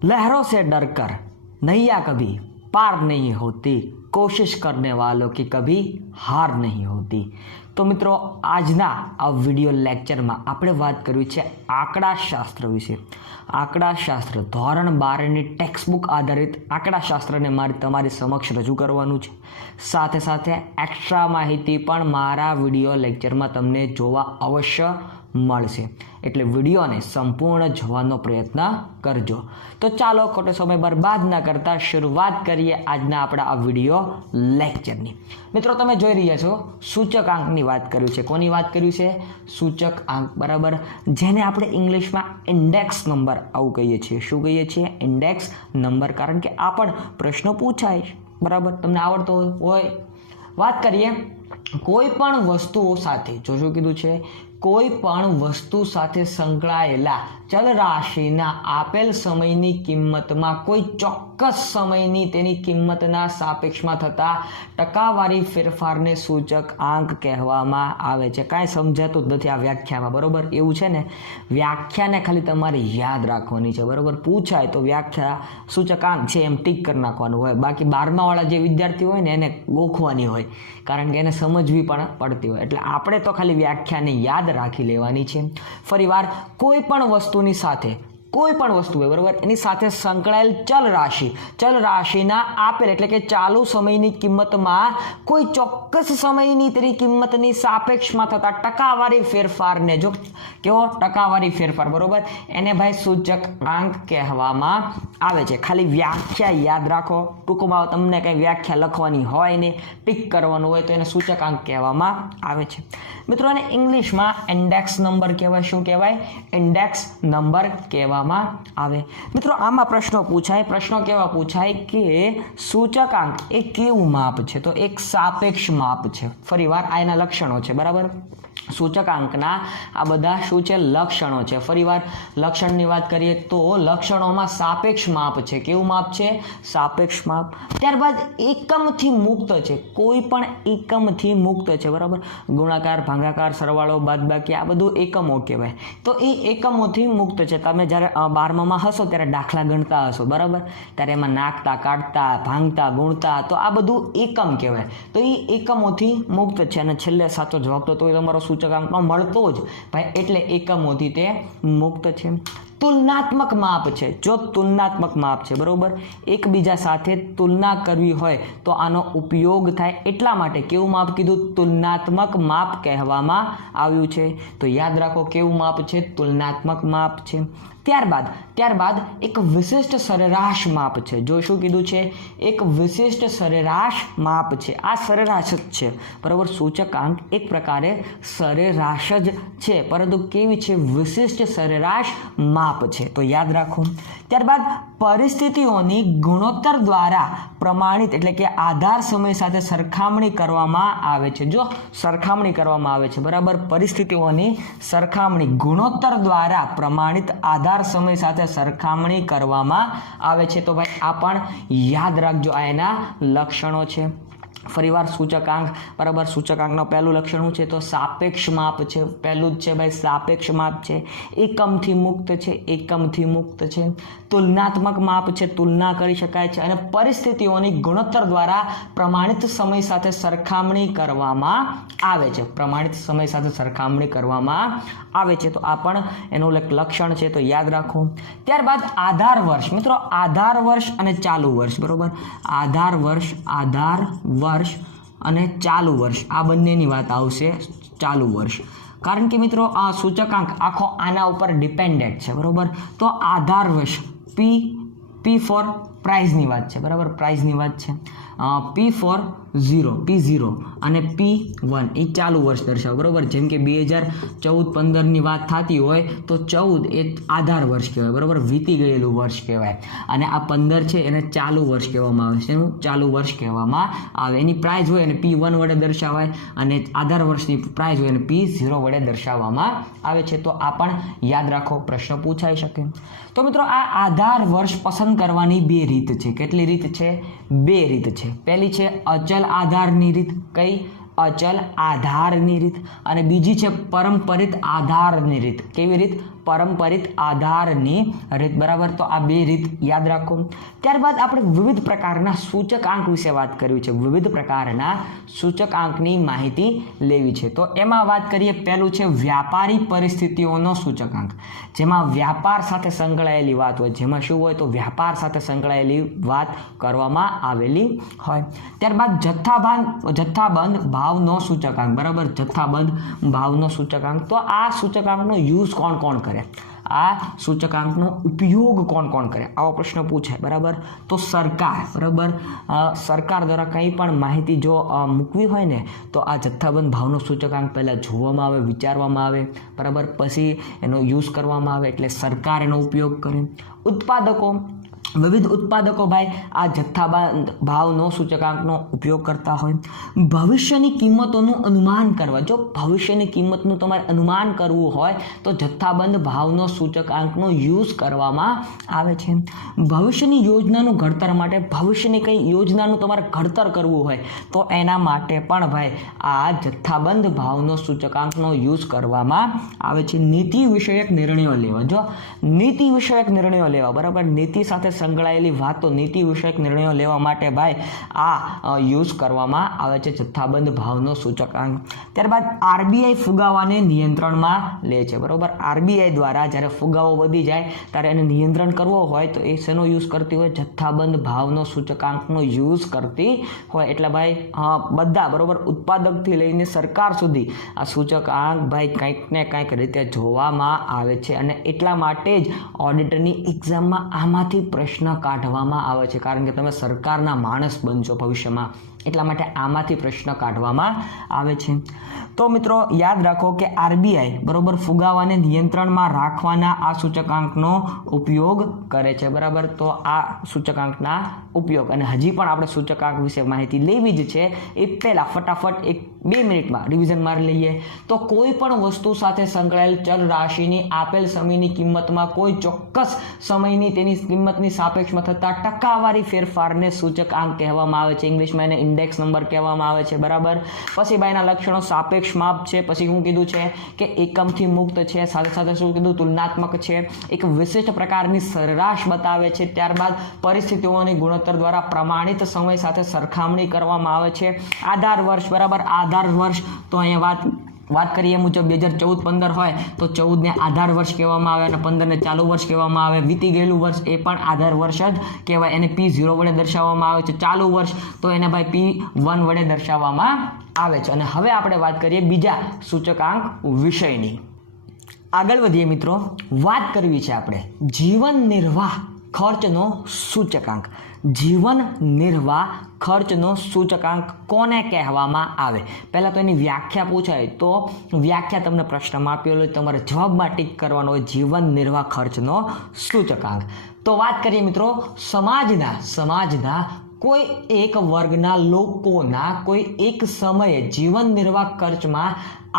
लहरों से डरकर नैया कभी पार नहीं होती, कोशिश करने वालों की कभी हार नहीं होती। तो मित्रों, આજના આ વિડિયો લેક્ચરમાં આપણે વાત કરવી છે આંકડાશાસ્ત્ર વિશે। આંકડાશાસ્ત્ર ધોરણ 12ની ટેક્સ્ટબુક આધારિત આંકડાશાસ્ત્રને તમારી સમક્ષ રજૂ કરવાનું છે। સાથે સાથે એક્સ્ટ્રા માહિતી પણ મારા વિડિયો લેક્ચરમાં તમને જોવા અવશ્ય મળશે, એટલે વિડીયોને સંપૂર્ણ જોવાનો પ્રયત્ન કરજો। તો ચાલો ખોટો સમય બરબાદ ન કરતા શરૂઆત કરીએ આજના આપણા આ વિડીયો લેક્ચરની। મિત્રો, તમે જોઈ રહ્યા છો સૂચકાંકની વાત કર્યું છે। કોની વાત કર્યું છે? સૂચકાંક, બરાબર, જેને આપણે ઇંગ્લિશમાં ઇન્ડેક્સ નંબર આવું કહીએ છીએ। શું કહીએ છીએ? ઇન્ડેક્સ નંબર, કારણ કે આ પણ પ્રશ્નો પૂછાય, બરાબર, તમને આવડતો હોય। વાત કરીએ કોઈ પણ વસ્તુઓ સાથે, જો શું કીધું છે, કોઈ પણ વસ્તુ સાથે સંકળાયેલા ચલ રાશિના આપેલ સમયની કિંમતમાં કોઈ ચોક્કસ સમયની તેની કિંમતના સાપેક્ષમાં થતા ટકાવારી ફેરફારને સૂચકાંક કહેવામાં આવે છે। કાંઈ સમજાતું જ નથી આ વ્યાખ્યામાં, બરાબર, એવું છે ને। વ્યાખ્યાને ખાલી તમારે યાદ રાખવાની છે, બરાબર, પૂછાય તો વ્યાખ્યા સૂચકાંક છે એમ ટીક કરી નાખવાનું હોય, બાકી 12માવાળા જે વિદ્યાર્થી હોય ને એને ગોખવાની હોય, કારણ કે એને સમજવી પણ પડતી હોય, એટલે આપણે તો ખાલી વ્યાખ્યાને યાદ રાખી લેવાની છે। ફરીવાર, કોઈ પણ વસ્તુની સાથે, કોઈ પણ વસ્તુ હોય, બરાબર, એની સાથે સંકળાયેલ ચલ રાશિના આપેલ એટલે કે ચાલુ સમયની કિંમતમાં કોઈ ચોક્કસ સમયની તેની કિંમતની સાપેક્ષમાં થતા ટકાવારી ફેરફારને, જો કેવો ટકાવારી ફેરફાર, બરાબર, એને ભાઈ સૂચકાંક કહેવામાં આવે છે। ખાલી વ્યાખ્યા યાદ રાખો, ટૂંકમાં તમને કંઈ વ્યાખ્યા લખવાની હોય ને ટીક કરવાનું હોય તો એને સૂચકાંક કહેવામાં આવે છે। મિત્રો, એને ઇંગ્લિશમાં ઇન્ડેક્સ નંબર કહેવાય। શું કહેવાય? ઇન્ડેક્સ નંબર કહેવામાં આવે। મિત્રો, આમાં પ્રશ્નો કેવા પૂછાય કે સૂચકાંક એ કેવું માપ છે? તો એક સાપેક્ષ માપ છે। ફરીવાર, આ એના લક્ષણો છે, બરાબર, સૂચકાંકના આ બધા શું છે? લક્ષણો છે। ફરીવાર લક્ષણની વાત કરીએ તો લક્ષણોમાં સાપેક્ષ માપ છે। કેવું માપ છે? સાપેક્ષ માપ। ત્યારબાદ એકમથી મુક્ત છે, કોઈ પણ એકમથી મુક્ત છે, બરાબર, ગુણાકાર, ભાગાકાર, સરવાળો, બાદબાકી, આ બધું એકમો કહેવાય। તો એ એકમોથી મુક્ત છે। તમે જ્યારે 12મામાં હશો ત્યારે દાખલા ગણતા હશો, બરાબર, ત્યારે એમાં નાખતા, કાઢતા, ભાંગતા, ગુણતા, તો આ બધું એકમ કહેવાય। તો એ એકમોથી મુક્ત છે। અને છેલ્લે સાચો જવાબ તો તમારો સૂચકાંકમાં મળતો જ ભાઈ, એટલે એકમોથી તે મુક્ત છે। તુલનાત્મક માપ છે, જો તુલનાત્મક માપ છે, બરોબર, એકબીજા સાથે તુલના કરવી હોય તો આનો ઉપયોગ થાય, એટલા માટે કેવું માપ કીધું? તુલનાત્મક માપ કહેવામાં આવ્યું છે। તો યાદ રાખો કેવું માપ છે? તુલનાત્મક માપ છે। ત્યારબાદ એક વિશિષ્ટ સરેરાશ માપ છે। જો શું કીધું છે? એક વિશિષ્ટ સરેરાશ માપ છે। આ સરેરાશ જ છે, બરાબર, સૂચકાંક એક પ્રકારે સરેરાશ જ છે, પરંતુ કેવી છે? વિશિષ્ટ સરેરાશ માપ છે। તો યાદ રાખો। ત્યારબાદ પરિસ્થિતિઓની ગુણોત્તર દ્વારા પ્રમાણિત એટલે કે આધાર સમય સાથે સરખામણી કરવામાં આવે છે। જો સરખામણી કરવામાં આવે છે, બરાબર, પરિસ્થિતિઓની સરખામણી ગુણોત્તર દ્વારા પ્રમાણિત આધાર સમય સાથે સરખામણી કરવામાં આવે છે। તો ભાઈ આ પણ યાદ રાખજો, આ એના લક્ષણો છે। ફરીવાર સૂચકાંક, બરાબર, સૂચકાંકનું પહેલું લક્ષણ શું છે? તો સાપેક્ષ માપ છે। પહેલું જ છે ભાઈ, સાપેક્ષ માપ છે। એકમથી મુક્ત છે, એકમથી મુક્ત છે। તુલનાત્મક માપ છે, તુલના કરી શકાય છે। અને પરિસ્થિતિઓની ગુણોત્તર દ્વારા પ્રમાણિત સમય સાથે સરખામણી કરવામાં આવે છે, પ્રમાણિત સમય સાથે સરખામણી કરવામાં આવે છે। તો આ પણ એનું લક્ષણ છે, તો યાદ રાખો। ત્યારબાદ આધાર વર્ષ, મિત્રો, આધાર વર્ષ અને ચાલુ વર્ષ, બરોબર, આધાર વર્ષ અને ચાલુ વર્ષ, આ બંનેની વાત આવશે। ચાલુ વર્ષ, કારણ કે મિત્રો આ સૂચકાંક આખો આના ઉપર ડિપેન્ડેન્ટ છે, બરોબર। તો આધાર વર્ષ પી ફોર પ્રાઇઝની વાત છે, બરાબર, પ્રાઇઝની વાત છે। P0 અને P1 એ ચાલુ વર્ષ દર્શાવો, બરોબર। જેમ કે 2014-15ની વાત થતી હોય તો 14 એ આધાર વર્ષ કહેવાય, બરોબર, વીતી ગયેલું વર્ષ કહેવાય। અને આ 15 છે એને ચાલુ વર્ષ કહેવામાં આવે છે। એનું ચાલુ વર્ષ કહેવામાં આવે। એની પ્રાઇઝ હોય અને P1 વડે દર્શાવાય, અને આધાર વર્ષની પ્રાઇઝ હોય અને P0 વડે દર્શાવવામાં આવે છે। તો આ પણ યાદ રાખો, પ્રશ્ન પૂછાઈ શકે। તો મિત્રો, આ આધાર વર્ષ પસંદ કરવાની બે રીત છે। કેટલી રીત છે? બે રીત છે। પહેલી છે અચલ આધારની રીત। કઈ? અચલ આધારની રીત। અને બીજી છે પરંપરિત આધારની રીત। કેવી રીત? પરંપરિત આધારની રીત, બરાબર. તો આ બે રીત યાદ રાખો. ત્યારબાદ આપણે વિવિધ પ્રકારના સૂચકાંક વિશે વાત કરવી છે. વિવિધ પ્રકારના સૂચકાંકની માહિતી લેવી છે. તો એમાં વાત કરીએ, પહેલું છે વ્યાપારી પરિસ્થિતિઓનો સૂચકાંક, જેમાં વ્યાપાર સાથે સંકળાયેલી વાત હોય. જેમાં શું હોય? તો વ્યાપાર સાથે સંકળાયેલી વાત કરવામાં આવેલી હોય. ત્યારબાદ જથ્થાબંધ ભાવનો સૂચકાંક, બરાબર. જથ્થાબંધ ભાવનો સૂચકાંક. તો આ સૂચકાંકનો યુઝ કોણ કોણ કરે? આ સૂચકાંકનો ઉપયોગ કોણ કોણ કરે? આવો પ્રશ્ન પૂછાય, બરાબર. તો સરકાર, બરાબર. સરકાર દ્વારા કંઈ પણ માહિતી જો મૂકવી હોય ને, તો આ જથ્થાબંધ ભાવનો સૂચકાંક પહેલાં જોવામાં આવે, વિચારવામાં આવે, બરાબર. પછી એનો યુઝ કરવામાં આવે, એટલે સરકાર એનો ઉપયોગ કરે. ઉત્પાદકો, વિવિધ ઉત્પાદકો ભાઈ આ જથ્થાબંધ ભાવનો સૂચકાંકનો ઉપયોગ કરતા હોય. ભવિષ્યની કિંમતોનું અનુમાન કરવા, જો ભવિષ્યની કિંમતનું તમારે અનુમાન કરવું હોય તો જથ્થાબંધ ભાવનો સૂચકાંકનો યુઝ કરવામાં આવે છે. ભવિષ્યની યોજનાનું ઘડતર માટે, ભવિષ્યની કઈ યોજનાનું તમારે ઘડતર કરવું હોય તો એના માટે પણ ભાઈ આ જથ્થાબંધ ભાવનો સૂચકાંકનો યુઝ કરવામાં આવે છે. નીતિ વિષયક નિર્ણયો લેવા, જો નીતિ વિષયક નિર્ણયો લેવા, બરાબર. નીતિ સાથે સંકળાયેલી વાતો, નીતિ વિષયક નિર્ણયો લેવા માટે ભાઈ આ યુઝ કરવામાં આવે છે જથ્થાબંધ ભાવનો સૂચકાંક. ત્યારબાદ આરબીઆઈ ફુગાવાને નિયંત્રણમાં લે છે, બરાબર. આરબીઆઈ દ્વારા જ્યારે ફુગાવો વધી જાય ત્યારે એને નિયંત્રણ કરવો હોય તો એ શેનો યુઝ કરતી હોય? જથ્થાબંધ ભાવનો સૂચકાંકનો યુઝ કરતી હોય. એટલે ભાઈ બધા, બરાબર, ઉત્પાદકથી લઈને સરકાર સુધી આ સૂચકાંક ભાઈ કંઈક ને કંઈક રીતે જોવામાં આવે છે. અને એટલા માટે જ ઓડિટરની એક્ઝામમાં આમાંથી પ્રશ્ન કાઢવામાં આવે છે, કારણ કે તમે સરકારના માણસ બનશો ભવિષ્યમાં, એટલા માટે આમાંથી પ્રશ્ન કાઢવામાં આવે છે. તો મિત્રો યાદ રાખો કે આરબીઆઈ, બરાબર, ફુગાવાને નિયંત્રણમાં રાખવાના આ સૂચકાંકનો ઉપયોગ કરે છે, બરાબર. તો આ સૂચકાંકના ઉપયોગ, અને હજી પણ આપણે સૂચકાંક વિશે માહિતી લેવી જ છે. એ પહેલાં ફટાફટ 2 મિનિટમાં રિવિઝન મારી લઈએ. તો કોઈ પણ વસ્તુ સાથે સંકળાયેલ ચલ રાશિની આપેલ સમયની કિંમતમાં કોઈ ચોક્કસ સમયની તેની કિંમતની સાપેક્ષમાં થતા ટકાવારી ફેરફારને સૂચકાંક કહેવામાં આવે છે. ઇંગ્લિશમાં એને ઇન્ડેક્સ નંબર કહેવામાં આવે છે, બરાબર. પછી બાયના લક્ષણો સાપેક્ષ માપ છે, પછી શું કીધું છે કે એકમથી મુક્ત છે, સાથે સાથે શું કીધું? તુલનાત્મક છે, એક વિશિષ્ટ પ્રકારની સરેરાશ બતાવે છે. ત્યારબાદ પરિસ્થિતિઓની ગુણોત્તર દ્વારા પ્રમાણિત સમય સાથે સરખામણી કરવામાં આવે છે. આધાર વર્ષ, બરાબર. આધાર વર્ષ તો અહીંયા વાત કરીએ મુજબ 2014-15 હોય તો 14ને આધાર વર્ષ કહેવામાં આવે અને 15ને ચાલુ વર્ષ કહેવામાં આવે. વીતી ગયેલું વર્ષ એ પણ આધાર વર્ષ જ કહેવાય, એને P0 વડે દર્શાવવામાં આવે છે. ચાલુ વર્ષ તો એને ભાઈ P1 વડે દર્શાવવામાં આવે છે. અને હવે આપણે વાત કરીએ બીજા સૂચકાંક વિષયની. આગળ વધીએ મિત્રો, વાત કરવી છે આપણે જીવન નિર્વાહ ખર્ચનો સૂચકાંક. જીવન નિર્વાહ ખર્ચનો સૂચકાંક કોને કહેવામાં આવે? પહેલાં તો એની વ્યાખ્યા પૂછાય તો વ્યાખ્યા તમને પ્રશ્નમાં આપેલો હોય, તમારે જવાબમાં ટીક કરવાનો હોય જીવન નિર્વાહ ખર્ચનો સૂચકાંક. તો વાત કરીએ મિત્રો સમાજના કોઈ એક વર્ગના લોકોના કોઈ એક સમયે જીવન નિર્વાહ ખર્ચમાં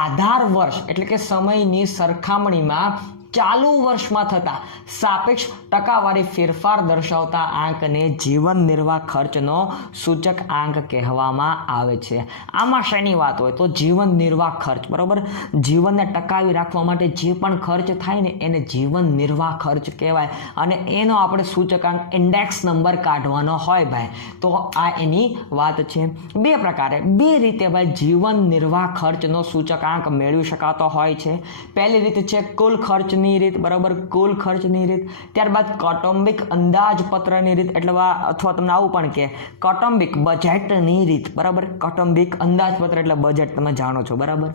આધાર વર્ષ એટલે કે સમયની સરખામણીમાં ચાલુ વર્ષમાં થતા સાપેક્ષ ટકાવારી ફેરફાર દર્શાવતા આંકને જીવન નિર્વાહ ખર્ચનો સૂચક આંક કહેવામાં આવે છે. આમાં શેની વાત હોય? તો જીવન નિર્વાહ ખર્ચ, બરાબર. જીવનને ટકાવી રાખવા માટે જે પણ ખર્ચ થાય ને એને જીવન નિર્વાહ ખર્ચ કહેવાય. અને એનો આપણે સૂચકાંક ઇન્ડેક્સ નંબર કાઢવાનો હોય ભાઈ, તો આ એની વાત છે. બે પ્રકારે, બે રીતે ભાઈ જીવન નિર્વાહ ખર્ચનો સૂચકાંક મેળવી શકાતો હોય છે. પહેલી રીત છે કુલ ખર્ચ રીત, બરાબર. કુલ ખર્ચની રીત. ત્યારબાદ કૌટુંબિક અંદાજપત્રની રીત, એટલે અથવા તમને આવું પણ કે કૌટુંબિક બજેટની રીત, બરાબર. કૌટુંબિક અંદાજપત્ર એટલે બજેટ, તમે જાણો છો, બરાબર.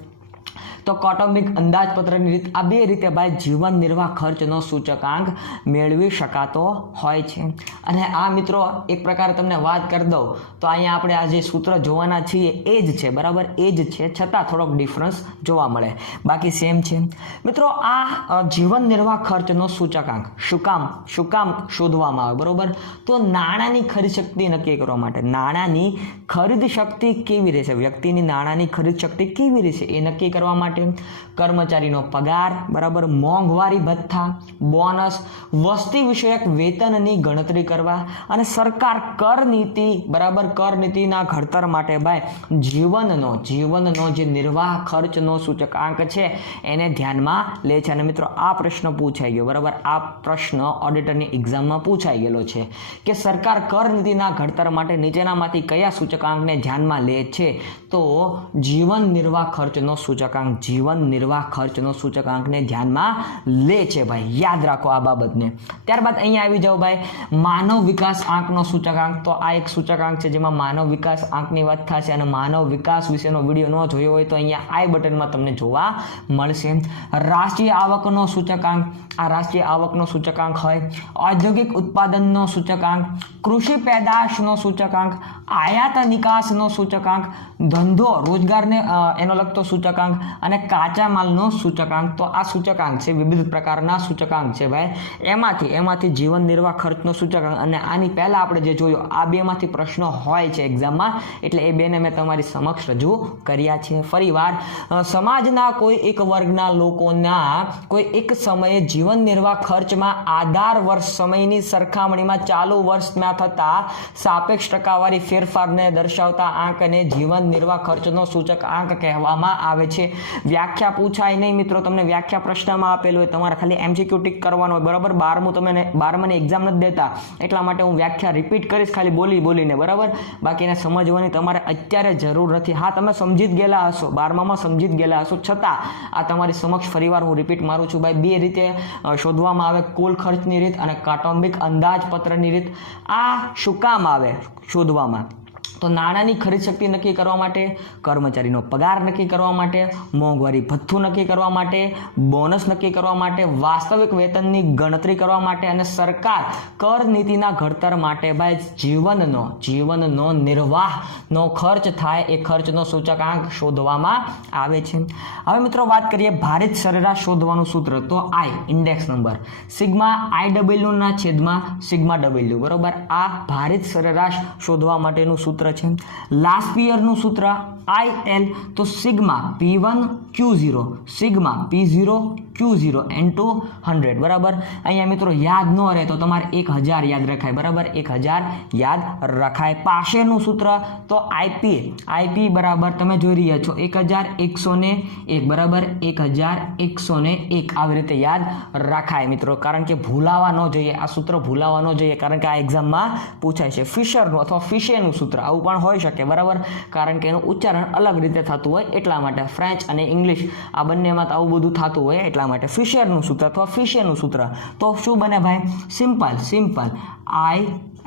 તો કૌટુંબિક અંદાજપત્રની રીત, આ બે રીતે ભાઈ જીવન નિર્વાહ ખર્ચનો સૂચકાંક મેળવી શકાતો હોય છે. અને આ મિત્રો એક પ્રકારે તમને વાત કરી દઉં તો અહીંયા આપણે આ જે સૂત્ર જોવાના છીએ એ જ છે, બરાબર. એ જ છે, છતાં થોડોક ડિફરન્સ જોવા મળે, બાકી સેમ છે. મિત્રો આ જીવન નિર્વાહ ખર્ચનો સૂચકાંક શું કામ શોધવામાં આવે, બરાબર. તો નાણાંની ખરીદ શક્તિ નક્કી કરવા માટે. નાણાંની ખરીદ શક્તિ કેવી રહેશે, વ્યક્તિની નાણાંની ખરીદ શક્તિ કેવી રહેશે એ નક્કી કરવા માટે માટે, કર્મચારીનો પગાર, બરાબર, મોંઘવારી ભથ્થા, બોનસ, વસ્તી વિષયક વેતનની ગણતરી કરવા અને સરકાર કર નીતિ, બરાબર, કર નીતિના ઘડતર માટે ભાઈ જીવનનો જે નિર્વાહ ખર્ચનો સૂચકાંક છે એને ધ્યાનમાં લે છે. અને મિત્રો આ પ્રશ્ન પૂછાઈ ગયો, બરાબર, આ પ્રશ્ન ઓડિટરની એક્ઝામમાં પૂછાઈ ગયેલો છે કે સરકાર કર નીતિના ઘડતર માટે નીચેનામાંથી કયા સૂચકાંકને ધ્યાનમાં લે છે? તો જીવન નિર્વાહ ખર્ચનો સૂચકાંકને ધ્યાનમાં લે છે ભાઈ, યાદ રાખો આ બાબતને. ત્યારબાદ અહીંયા આવી જાઓ ભાઈ, માનવ વિકાસ આંકનો સૂચકાંક. તો આ એક સૂચકાંક છે જેમાં માનવ વિકાસ આંકની વાત થશે, અને માનવ વિકાસ વિશેનો વિડીયો ન જોયો હોય તો અહીંયા આઈ બટનમાં તમને જોવા મળશે. રાષ્ટ્રીય આવકનો સૂચકાંક, આ રાષ્ટ્રીય આવકનો સૂચકાંક હોય. ઔદ્યોગિક ઉત્પાદનનો સૂચકાંક, કૃષિ પેદાશનો સૂચકાંક, આયાત નિકાસનો સૂચકાંક, ધંધો રોજગારને એનો લગતો સૂચકાંક, અને કાચા માલનો સૂચકાંક. તો આ સૂચકાંક છે, વિવિધ પ્રકારના સૂચકાંક છે ભાઈ. એમાંથી જીવન નિર્વાહ ખર્ચનો સૂચકાંક, અને આની પહેલા આપણે જે જોયો આ બેમાંથી પ્રશ્નો હોય છે એક્ઝામમાં, એટલે એ બેને મેં તમારી સમક્ષ રજૂ કર્યા છે. ફરીવાર, સમાજના કોઈ એક વર્ગના લોકોના કોઈ એક સમયે જીવન નિર્વાહ ખર્ચમાં આધાર વર્ષ સમયની સરખામણીમાં ચાલુ વર્ષમાં થતા સાપેક્ષ ટકાવારી ફેરફારને દર્શાવતા આંકને જીવન નિર્વાહ ખર્ચનો સૂચકાંક કહેવામાં આવે છે. વ્યાખ્યા પૂછાય નહીં મિત્રો, તમને વ્યાખ્યા પ્રશ્નમાં આપેલું હોય, તમારે ખાલી એમસીક્યુ ટિક કરવાનો હોય, બરાબર. 12માની એક્ઝામ નથી દેતા એટલા માટે હું વ્યાખ્યા રિપીટ કરીશ ખાલી બોલીને, બરાબર. બાકીને સમજવાની તમારે અત્યારે જરૂર નથી. હા, તમે સમજી જ ગયેલા હશો, 12મામાં સમજી જ ગયેલા હશો, છતાં આ તમારી સમક્ષ ફરીવાર હું રિપીટ મારું છું ભાઈ. બે રીતે શોધવામાં આવે, કુલ ખર્ચની રીત અને કૌટુંબિક અંદાજપત્રની રીત. આ શું કામ આવે શોધવામાં? તો નાણાંની ખરીદ શક્તિ નક્કી કરવા માટે, કર્મચારીનો પગાર નક્કી કરવા માટે, મોંઘવારી ભથ્થું નક્કી કરવા માટે, બોનસ નક્કી કરવા માટે, વાસ્તવિક વેતનની ગણતરી કરવા માટે, અને સરકાર કર નીતિના ઘડતર માટે ભાઈ જીવનનો નિર્વાહનો ખર્ચ થાય એ ખર્ચનો સૂચકાંક શોધવામાં આવે છે. હવે મિત્રો વાત કરીએ ભારિત સરેરાશ શોધવાનું સૂત્ર. તો આઈ ઇન્ડેક્સ નંબર સિગ્મા IW ના છેદમાં સિગ્મા W, બરોબર. આ ભારિત સરેરાશ શોધવા માટેનું સૂત્ર છે. લાસ્ટ યરનું સૂત્ર IL, તો sigma P1 Q0 sigma P0 Q0 into 100, બરાબર. અહીંયા મિત્રો યાદ ન રહે તો તમારે 1000 યાદ રખાય, બરાબર. 1000 યાદ રખાય. પાસેનું સૂત્ર તો IP બરાબર તમે જોઈ રહ્યા છો 1101, બરાબર. 1101 આવી રીતે યાદ રખાય મિત્રો, કારણ કે ભૂલાવા ન જોઈએ, આ સૂત્ર ભૂલાવા ન જોઈએ, કારણ કે આ એક્ઝામમાં પૂછાય છે. ફિશરનું અથવા ફિશેનું સૂત્ર આવું પણ હોઈ શકે, બરાબર, કારણ કે એનું ઉચ્ચારણ અલગ રીતે થતું હોય એટલા માટે. ફ્રેન્ચ અને ઇંગ્લિશ આ બંનેમાં આવું બધું થતું હોય એટલા માટે. ફિશરનું સૂત્ર અથવા ફિશેનું સૂત્ર તો શું બને ભાઈ? સિમ્પલ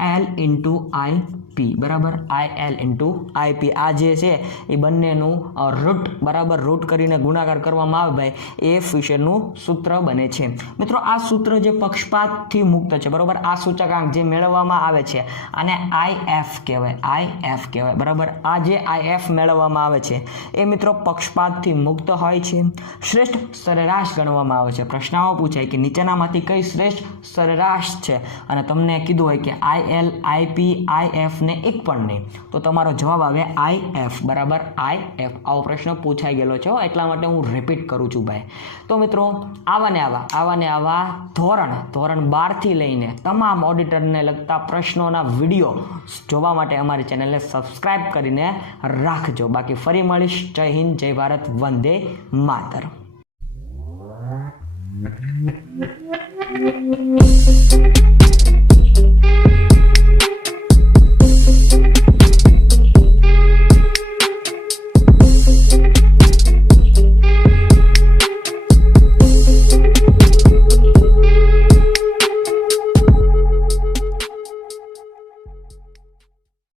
IL into IP, બરાબર. IL into IP આ જે છે એ બંનેનું રૂટ, બરાબર, રૂટ કરીને ગુણાકાર કરવામાં આવે ભાઈ, એ ફિશરનું સૂત્ર બને છે. મિત્રો આ સૂત્ર જે પક્ષપાતથી મુક્ત છે, બરાબર. આ સૂચકાંક જે મેળવવામાં આવે છે આને IF કહેવાય, બરાબર. આ જે IF મેળવવામાં આવે છે એ મિત્રો પક્ષપાતથી મુક્ત હોય છે. શ્રેષ્ઠ સરેરાશ ગણવામાં આવે છે. પ્રશ્નાઓ પૂછાય કે નીચેનામાંથી કઈ શ્રેષ્ઠ સરેરાશ છે, અને તમને કીધું હોય કે IL, IP, IF ને એક પણ નહીં, તો તમારો જવાબ આવે IF, બરાબર. IF આવો પ્રશ્ન પૂછાઈ ગયેલો છે, એટલા માટે હું રિપીટ કરું છું ભાઈ. તો મિત્રો આવા ને આવા ધોરણ 12 થી લઈને તમામ ઓડિટરને લગતા પ્રશ્નોના વિડીયો જોવા માટે અમારી ચેનલને સબસ્ક્રાઇબ કરીને રાખજો. બાકી ફરી મળીશ. જય હિન્દ, જય ભારત, વંદે માતરમ.